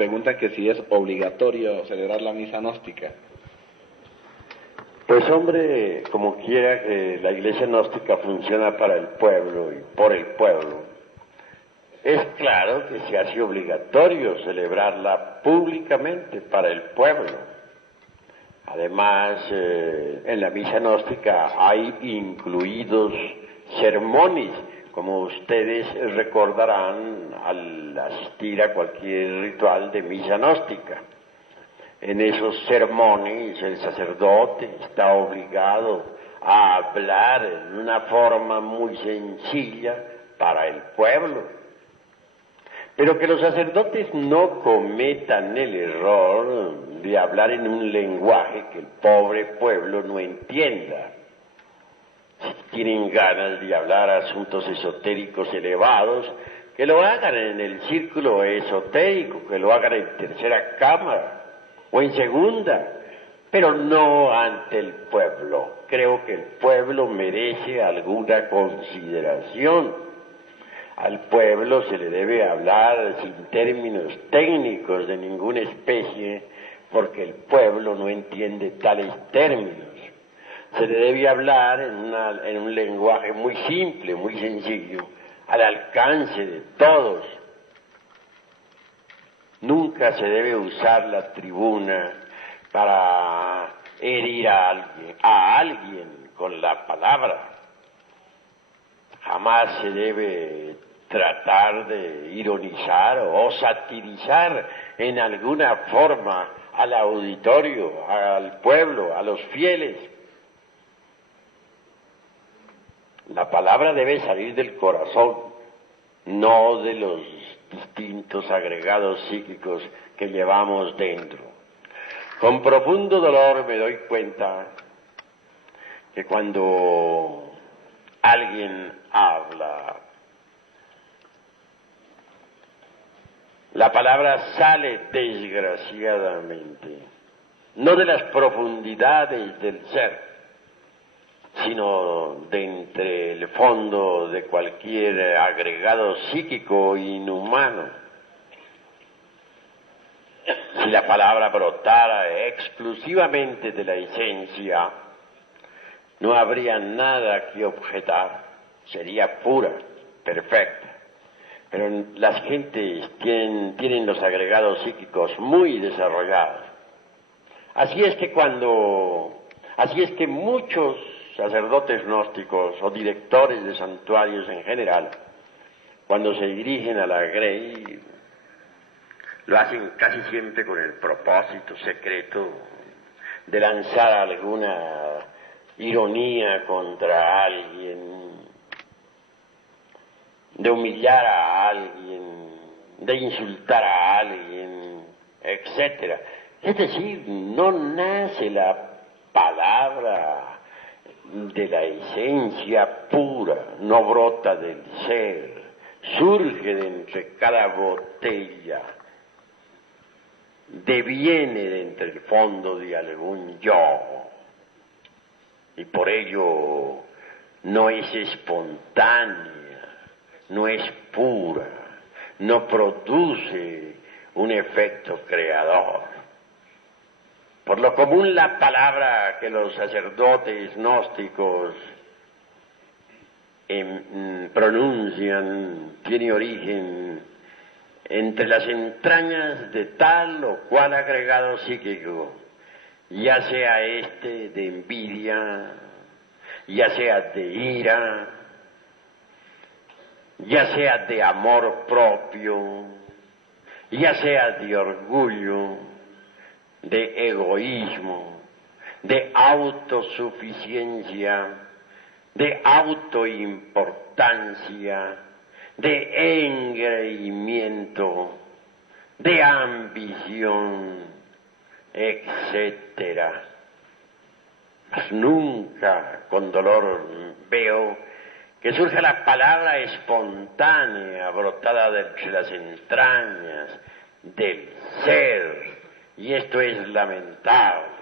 preguntan que si es obligatorio celebrar la misa gnóstica. Pues hombre, como quiera que la iglesia gnóstica funciona para el pueblo y por el pueblo, es claro que se hace obligatorio celebrarla públicamente para el pueblo. Además, en la misa gnóstica hay incluidos sermones, como ustedes recordarán al asistir a cualquier ritual de misa gnóstica. En esos sermones el sacerdote está obligado a hablar en una forma muy sencilla para el pueblo. Pero que los sacerdotes no cometan el error de hablar en un lenguaje que el pobre pueblo no entienda. Si tienen ganas de hablar asuntos esotéricos elevados, que lo hagan en el círculo esotérico, que lo hagan en tercera cámara o en segunda, pero no ante el pueblo. Creo que el pueblo merece alguna consideración. Al pueblo se le debe hablar sin términos técnicos de ninguna especie, porque el pueblo no entiende tales términos. Se le debe hablar en un lenguaje muy simple, muy sencillo, al alcance de todos. Nunca se debe usar la tribuna para herir a alguien con la palabra. Jamás se debe tratar de ironizar o satirizar en alguna forma al auditorio, al pueblo, a los fieles. La palabra debe salir del corazón, no de los distintos agregados psíquicos que llevamos dentro. Con profundo dolor me doy cuenta que cuando alguien habla, la palabra sale desgraciadamente, no de las profundidades del ser, sino de entre el fondo de cualquier agregado psíquico inhumano. Si la palabra brotara exclusivamente de la esencia, no habría nada que objetar, sería pura, perfecta. Pero las gentes tienen los agregados psíquicos muy desarrollados. Así es que muchos sacerdotes gnósticos o directores de santuarios en general, cuando se dirigen a la grey, lo hacen casi siempre con el propósito secreto de lanzar alguna ironía contra alguien, de humillar a alguien, de insultar a alguien, etc. Es decir, no nace la palabra de la esencia pura, no brota del ser, surge de entre cada botella, deviene de entre el fondo de algún yo, y por ello no es espontánea, no es pura, no produce un efecto creador. Por lo común, la palabra que los sacerdotes gnósticos pronuncian tiene origen entre las entrañas de tal o cual agregado psíquico, ya sea este de envidia, ya sea de ira, ya sea de amor propio, ya sea de orgullo, de egoísmo, de autosuficiencia, de autoimportancia, de engreimiento, de ambición, etcétera. Mas nunca con dolor veo que surja la palabra espontánea, brotada de entre las entrañas del ser, y esto es lamentable.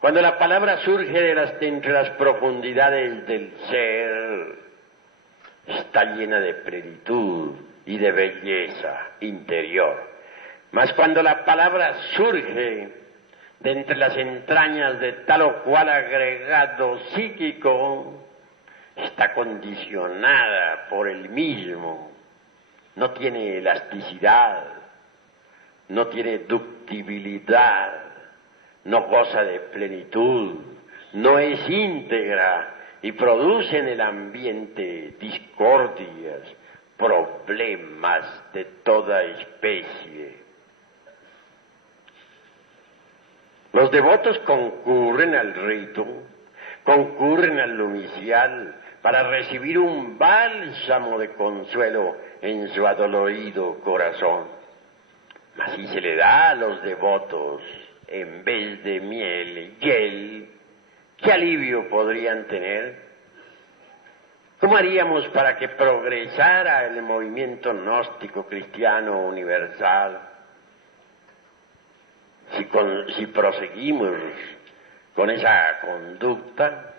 Cuando la palabra surge de entre las profundidades del ser, está llena de plenitud y de belleza interior. Mas cuando la palabra surge de entre las entrañas de tal o cual agregado psíquico, está condicionada por el mismo, no tiene elasticidad, no tiene ductibilidad, no goza de plenitud, no es íntegra y produce en el ambiente discordias, problemas de toda especie. Los devotos concurren al rito, concurren al lumicial para recibir un bálsamo de consuelo en su adolorido corazón. Mas si se le da a los devotos, en vez de miel, hiel, ¿qué alivio podrían tener? ¿Cómo haríamos para que progresara el movimiento gnóstico cristiano universal? Si proseguimos con esa conducta,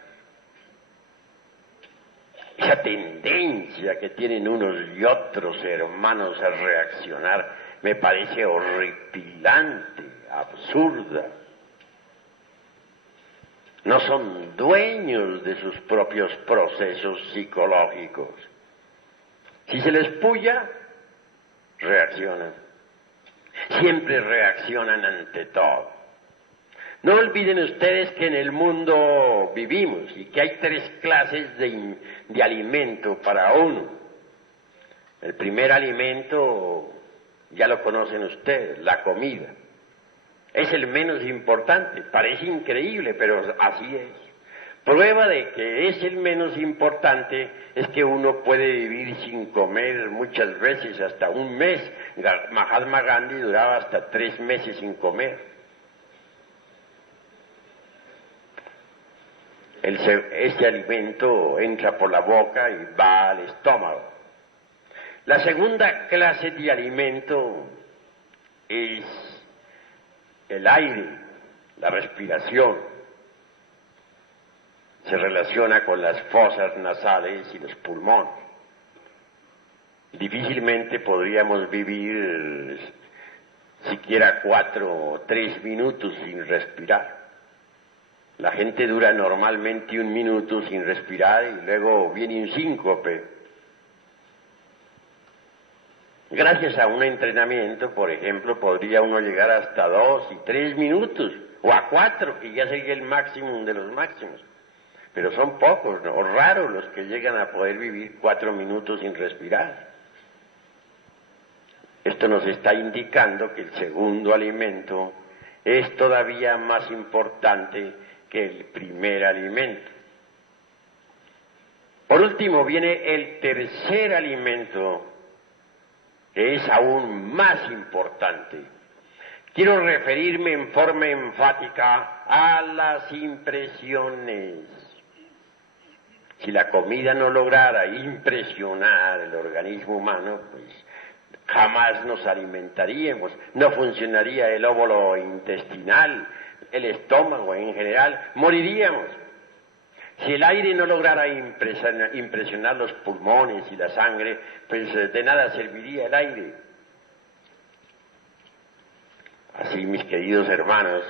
esa tendencia que tienen unos y otros hermanos a reaccionar, me parece horripilante, absurda. No son dueños de sus propios procesos psicológicos. Si se les puya, reaccionan. Siempre reaccionan ante todo. No olviden ustedes que en el mundo vivimos y que hay 3 clases de alimento para uno. El primer alimento, ya lo conocen ustedes, la comida. Es el menos importante, parece increíble, pero así es. Prueba de que es el menos importante es que uno puede vivir sin comer muchas veces hasta un mes. Mahatma Gandhi duraba hasta 3 meses sin comer. Este alimento entra por la boca y va al estómago. La segunda clase de alimento es el aire, la respiración. Se relaciona con las fosas nasales y los pulmones. Difícilmente podríamos vivir siquiera 4 o 3 minutos sin respirar. La gente dura normalmente 1 minuto sin respirar y luego viene un síncope. Gracias a un entrenamiento, por ejemplo, podría uno llegar hasta 2 y 3 minutos, o a 4, que ya sería el máximo de los máximos. Pero son pocos, ¿no? O raros los que llegan a poder vivir 4 minutos sin respirar. Esto nos está indicando que el segundo alimento es todavía más importante que el primer alimento. Por último viene el tercer alimento, que es aún más importante. Quiero referirme en forma enfática a las impresiones. Si la comida no lograra impresionar el organismo humano, pues jamás nos alimentaríamos, no funcionaría el óvulo intestinal, el estómago en general, moriríamos. Si el aire no lograra impresionar los pulmones y la sangre, pues de nada serviría el aire. Así, mis queridos hermanos,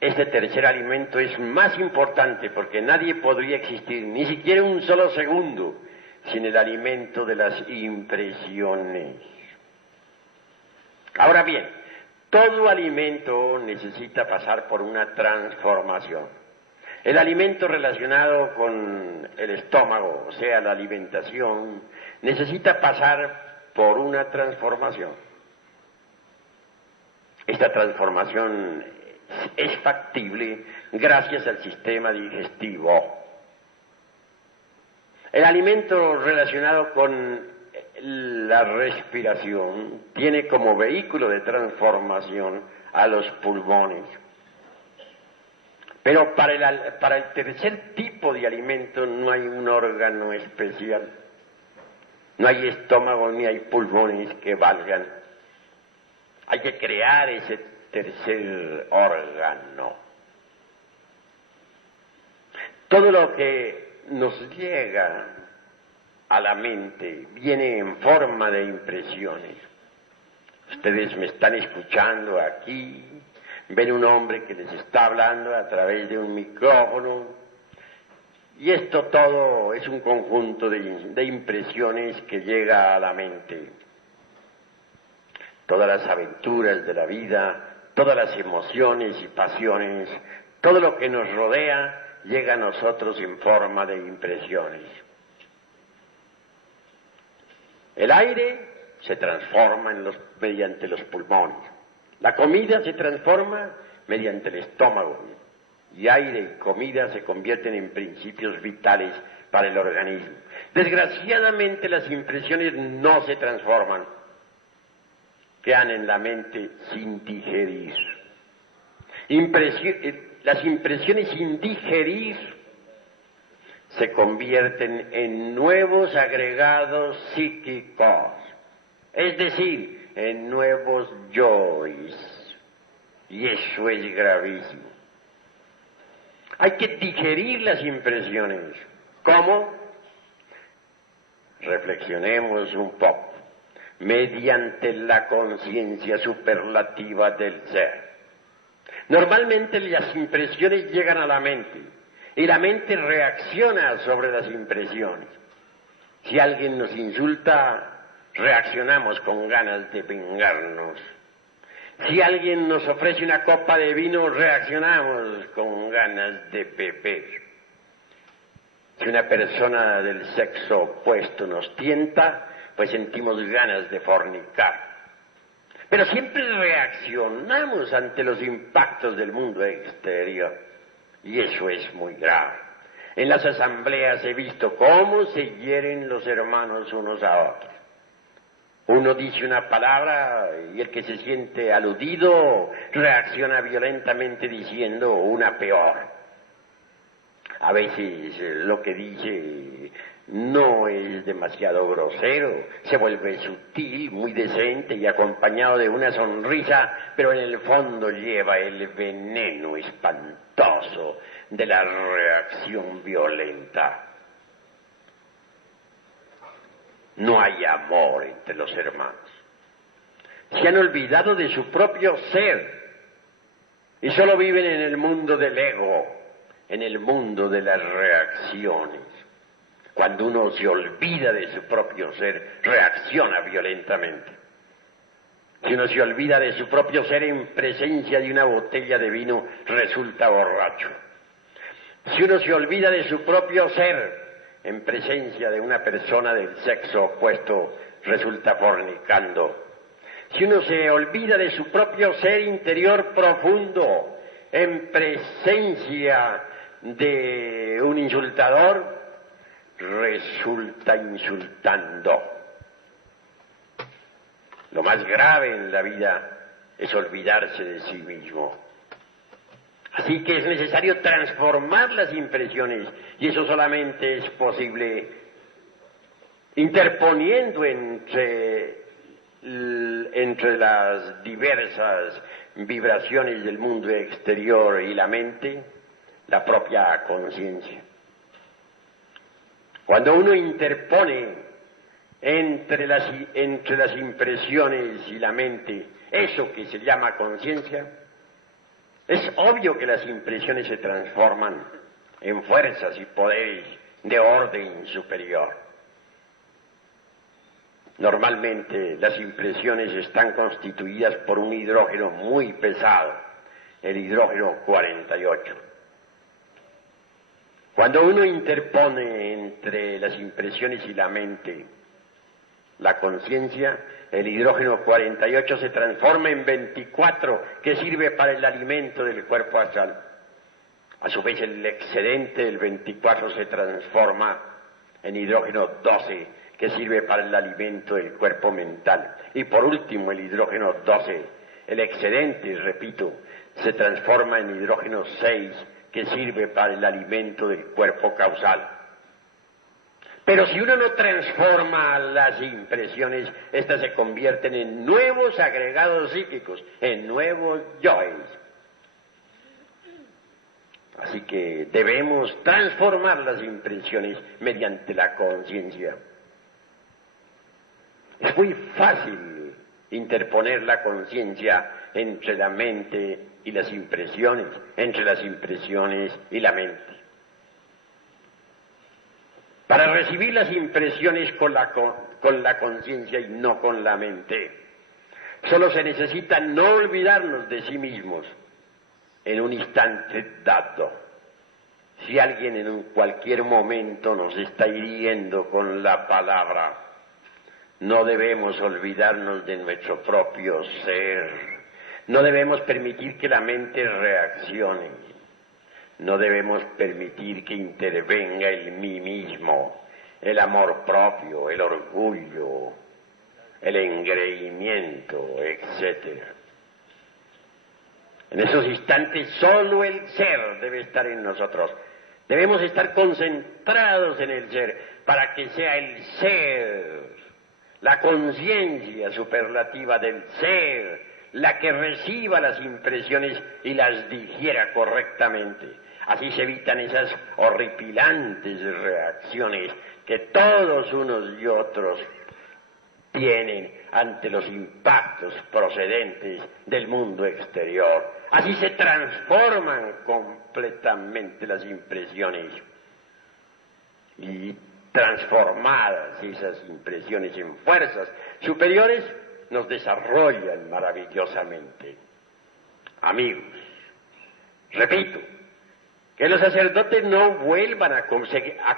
este tercer alimento es más importante porque nadie podría existir, ni siquiera un solo segundo, sin el alimento de las impresiones. Ahora bien, todo alimento necesita pasar por una transformación. El alimento relacionado con el estómago, o sea, la alimentación, necesita pasar por una transformación. Esta transformación es factible gracias al sistema digestivo. El alimento relacionado con la respiración tiene como vehículo de transformación a los pulmones. Pero para el tercer tipo de alimento no hay un órgano especial. No hay estómago ni hay pulmones que valgan. Hay que crear ese tercer órgano. Todo lo que nos llega a la mente viene en forma de impresiones. Ustedes me están escuchando aquí, ven un hombre que les está hablando a través de un micrófono, y esto todo es un conjunto de impresiones que llega a la mente. Todas las aventuras de la vida, todas las emociones y pasiones, todo lo que nos rodea llega a nosotros en forma de impresiones. El aire se transforma mediante los pulmones. La comida se transforma mediante el estómago. Y aire y comida se convierten en principios vitales para el organismo. Desgraciadamente las impresiones no se transforman. Quedan en la mente sin digerir. Las impresiones sin digerir se convierten en nuevos agregados psíquicos, es decir, en nuevos yoes, y eso es gravísimo. Hay que digerir las impresiones. ¿Cómo? Reflexionemos un poco. Mediante la conciencia superlativa del ser. Normalmente las impresiones llegan a la mente y la mente reacciona sobre las impresiones. Si alguien nos insulta, reaccionamos con ganas de vengarnos. Si alguien nos ofrece una copa de vino, reaccionamos con ganas de beber. Si una persona del sexo opuesto nos tienta, pues sentimos ganas de fornicar. Pero siempre reaccionamos ante los impactos del mundo exterior, y eso es muy grave. En las asambleas he visto cómo se hieren los hermanos unos a otros. Uno dice una palabra y el que se siente aludido reacciona violentamente diciendo una peor. A veces lo que dice no es demasiado grosero, se vuelve sutil, muy decente y acompañado de una sonrisa, pero en el fondo lleva el veneno espantoso de la reacción violenta. No hay amor entre los hermanos. Se han olvidado de su propio ser y solo viven en el mundo del ego, en el mundo de las reacciones. Cuando uno se olvida de su propio ser, reacciona violentamente. Si uno se olvida de su propio ser en presencia de una botella de vino, resulta borracho. Si uno se olvida de su propio ser en presencia de una persona del sexo opuesto, resulta fornicando. Si uno se olvida de su propio ser interior profundo en presencia de un insultador, resulta insultando. Lo más grave en la vida es olvidarse de sí mismo. Así que es necesario transformar las impresiones, y eso solamente es posible interponiendo entre las diversas vibraciones del mundo exterior y la mente, la propia conciencia. Cuando uno interpone entre las impresiones y la mente eso que se llama conciencia, es obvio que las impresiones se transforman en fuerzas y poderes de orden superior. Normalmente las impresiones están constituidas por un hidrógeno muy pesado, el hidrógeno 48. Cuando uno interpone entre las impresiones y la mente la conciencia, el hidrógeno 48 se transforma en 24, que sirve para el alimento del cuerpo astral. A su vez, el excedente del 24 se transforma en hidrógeno 12, que sirve para el alimento del cuerpo mental. Y por último, el hidrógeno 12, el excedente, repito, se transforma en hidrógeno 6, que sirve para el alimento del cuerpo causal. Pero si uno no transforma las impresiones, estas se convierten en nuevos agregados psíquicos, en nuevos yoes. Así que debemos transformar las impresiones mediante la conciencia. Es muy fácil interponer la conciencia entre la mente y las impresiones, entre las impresiones y la mente. Para recibir las impresiones con la conciencia y no con la mente, solo se necesita no olvidarnos de sí mismos en un instante dado. Si alguien en cualquier momento nos está hiriendo con la palabra, no debemos olvidarnos de nuestro propio ser. No debemos permitir que la mente reaccione. No debemos permitir que intervenga el mí mismo, el amor propio, el orgullo, el engreimiento, etc. En esos instantes solo el ser debe estar en nosotros. Debemos estar concentrados en el ser para que sea el ser, la conciencia superlativa del ser, la que reciba las impresiones y las digiera correctamente. Así se evitan esas horripilantes reacciones que todos unos y otros tienen ante los impactos procedentes del mundo exterior. Así se transforman completamente las impresiones y transformadas esas impresiones en fuerzas superiores nos desarrollan maravillosamente. Amigos, repito, que los sacerdotes no vuelvan a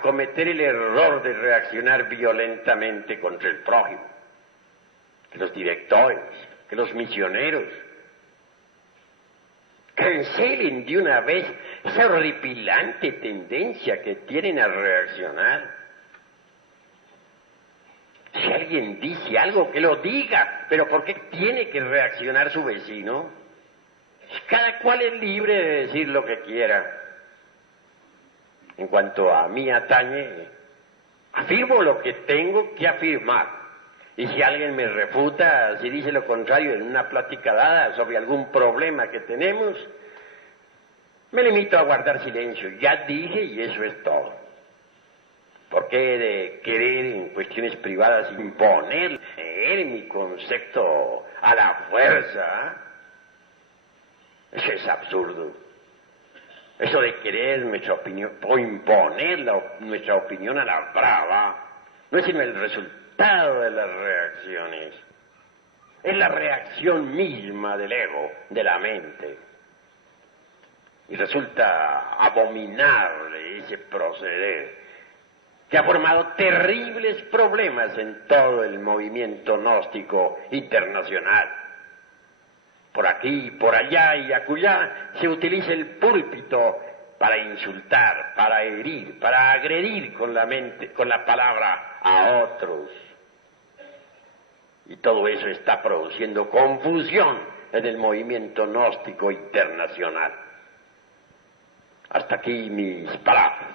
cometer el error de reaccionar violentamente contra el prójimo, que los directores, que los misioneros cancelen de una vez esa horripilante tendencia que tienen a reaccionar. Si alguien dice algo, que lo diga, pero ¿por qué tiene que reaccionar su vecino? Cada cual es libre de decir lo que quiera. En cuanto a mí atañe, afirmo lo que tengo que afirmar. Y si alguien me refuta, si dice lo contrario en una plática dada sobre algún problema que tenemos, me limito a guardar silencio. Ya dije y eso es todo. ¿Por qué de querer en cuestiones privadas imponer mi concepto a la fuerza? Eso es absurdo. Eso de querer nuestra opinión o imponer nuestra opinión a la brava no es sino el resultado de las reacciones. Es la reacción misma del ego, de la mente. Y resulta abominable ese proceder que ha formado terribles problemas en todo el movimiento gnóstico internacional. Por aquí, por allá y acullá se utiliza el púlpito para insultar, para herir, para agredir con la mente, con la palabra a otros. Y todo eso está produciendo confusión en el movimiento gnóstico internacional. Hasta aquí mis palabras.